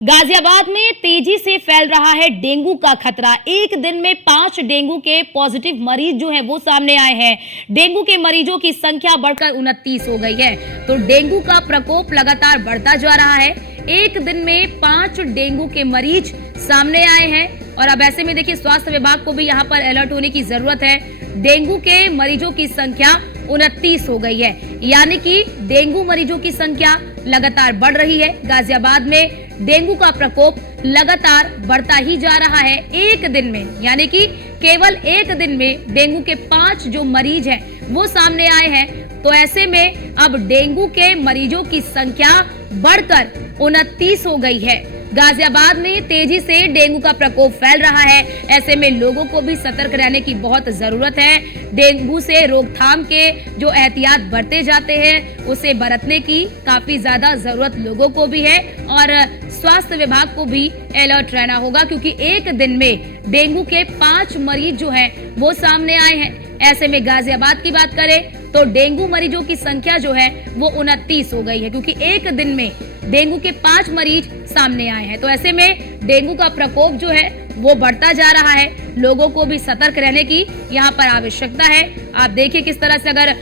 गाजियाबाद में तेजी से फैल रहा है डेंगू का खतरा। एक दिन में 5 डेंगू के पॉजिटिव मरीज जो हैं वो सामने आए हैं। डेंगू के मरीजों की संख्या बढ़कर 29 हो गई है। तो डेंगू का प्रकोप लगातार बढ़ता जा रहा है। एक दिन में 5 डेंगू के मरीज सामने आए हैं और अब ऐसे में देखिए स्वास्थ्य विभाग को भी यहाँ पर अलर्ट होने की जरूरत है। डेंगू के मरीजों की संख्या 29 हो गई है, यानी कि डेंगू मरीजों की संख्या लगातार बढ़ रही है। गाजियाबाद में डेंगू का प्रकोप लगातार बढ़ता ही जा रहा है। एक दिन में यानी कि केवल एक दिन में डेंगू के 5 जो मरीज हैं वो सामने आए हैं। तो ऐसे में अब डेंगू के मरीजों की संख्या बढ़कर 29 हो गई है। गाजियाबाद में तेजी से डेंगू का प्रकोप फैल रहा है। ऐसे में लोगों को भी सतर्क रहने की बहुत जरूरत है। डेंगू से रोकथाम के जो एहतियात बरते जाते हैं उसे बरतने की काफी ज्यादा जरूरत लोगों को भी है और स्वास्थ्य विभाग को भी अलर्ट रहना होगा, क्योंकि एक दिन में डेंगू के 5 मरीज जो हैं वो सामने आए हैं। ऐसे में गाजियाबाद की बात करें तो डेंगू मरीजों की संख्या जो है वो 29 हो गई है, क्योंकि एक दिन में डेंगू के 5 मरीज सामने आए हैं। तो ऐसे में डेंगू का प्रकोप जो है वो बढ़ता जा रहा है। लोगों को भी सतर्क रहने की यहाँ पर आवश्यकता है। आप देखिए किस तरह से अगर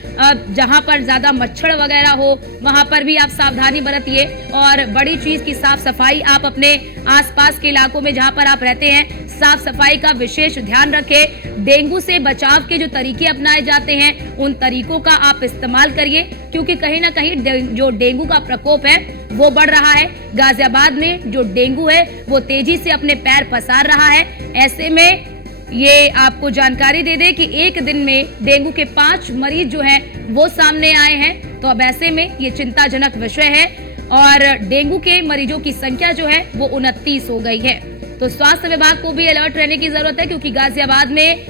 जहाँ पर ज्यादा मच्छर वगैरह हो वहां पर भी आप सावधानी बरतिए और बड़ी चीज की साफ सफाई आप अपने आसपास के इलाकों में जहाँ पर आप रहते हैं साफ सफाई का विशेष ध्यान रखें। डेंगू से बचाव के जो तरीके अपनाए जाते हैं उन तरीकों का आप इस्तेमाल करिए, क्योंकि कहीं ना कहीं जो डेंगू का प्रकोप है वो बढ़ रहा है। गाजियाबाद में जो डेंगू है वो तेजी से अपने पैर पसार रहा है। ऐसे में ये आपको जानकारी दे दे कि एक दिन में डेंगू के 5 मरीज जो हैं वो सामने आए हैं। तो अब ऐसे में ये चिंताजनक विषय है और डेंगू के मरीजों की संख्या जो है वो 29 हो गई है। तो स्वास्थ्य विभाग को भी अलर्ट रहने की जरूरत है, क्योंकि गाजियाबाद में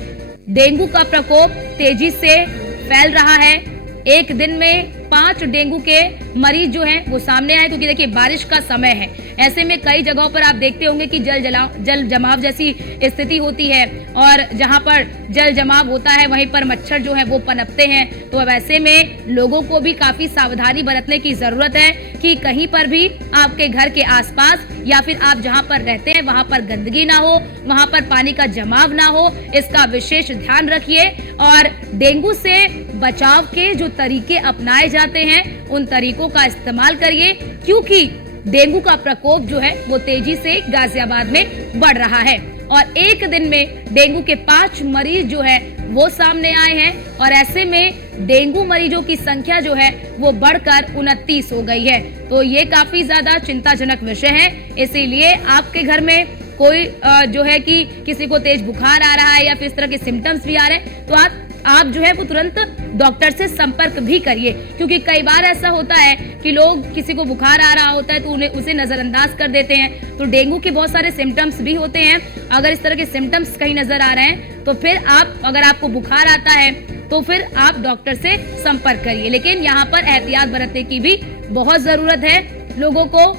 डेंगू का प्रकोप तेजी से फैल रहा है। एक दिन में 5 डेंगू के मरीज जो हैं वो सामने आए, क्योंकि देखिए बारिश का समय है। ऐसे में कई जगहों पर आप देखते होंगे कि जल जमाव जैसी स्थिति होती है और जहां पर जल जमाव होता है वहीं पर मच्छर जो है वो पनपते हैं। तो अब ऐसे में लोगों को भी काफी सावधानी बरतने की जरूरत है कि कहीं पर भी आपके घर के आसपास या फिर आप जहां पर रहते हैं वहां पर गंदगी ना हो, वहां पर पानी का जमाव ना हो, इसका विशेष ध्यान रखिए। और डेंगू से बचाव के जो तरीके अपनाए जाते हैं उन तरीकों का इस्तेमाल करिए, क्योंकि डेंगू का प्रकोप जो है वो तेजी से गाजियाबाद में बढ़ रहा है। और एक दिन में डेंगू के 5 मरीज जो है वो सामने आए हैं और ऐसे में डेंगू मरीजों की संख्या जो है वो बढ़कर 29 हो गई है। तो ये काफी ज्यादा चिंताजनक विषय है। इसीलिए आपके घर में कोई जो है कि किसी को तेज बुखार आ रहा है या फिर इस तरह के सिम्टम्स भी आ रहे हैं तो आप जो है वो तुरंत डॉक्टर से संपर्क भी करिए, क्योंकि कई बार ऐसा होता है कि लोग किसी को बुखार आ रहा होता है तो उसे नजरअंदाज कर देते हैं। तो डेंगू के बहुत सारे सिम्टम्स भी होते हैं। अगर इस तरह के सिम्टम्स कहीं नजर आ रहे हैं तो फिर अगर आपको बुखार आता है तो फिर आप डॉक्टर से संपर्क करिए। लेकिन यहाँ पर एहतियात बरतने की भी बहुत जरूरत है। लोगों को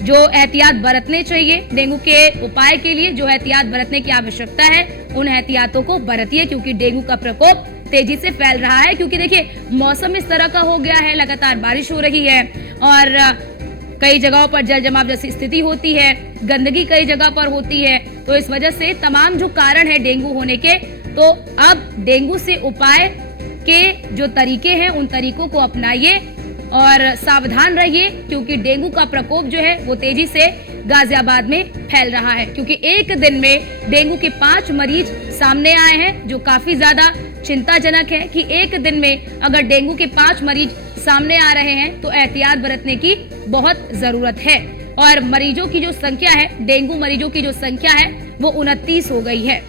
जो एहतियात बरतने चाहिए डेंगू के उपाय के लिए, जो एहतियात बरतने की आवश्यकता है उन एहतियातों को बरतिए, क्योंकि डेंगू का प्रकोप तेजी से फैल रहा है। क्योंकि देखिए मौसम इस तरह का हो गया है, लगातार बारिश हो रही है और कई जगहों पर जल जमाव जैसी स्थिति होती है, गंदगी कई जगह पर होती है। तो इस वजह से तमाम जो कारण है डेंगू होने के, तो अब डेंगू से उपाय के जो तरीके हैं उन तरीकों को अपनाइए और सावधान रहिए, क्योंकि डेंगू का प्रकोप जो है वो तेजी से गाजियाबाद में फैल रहा है। क्योंकि एक दिन में डेंगू के 5 मरीज सामने आए हैं, जो काफी ज्यादा चिंताजनक है कि एक दिन में अगर डेंगू के 5 मरीज सामने आ रहे हैं तो एहतियात बरतने की बहुत जरूरत है। और मरीजों की जो संख्या है, डेंगू मरीजों की जो संख्या है वो 29 हो गई है।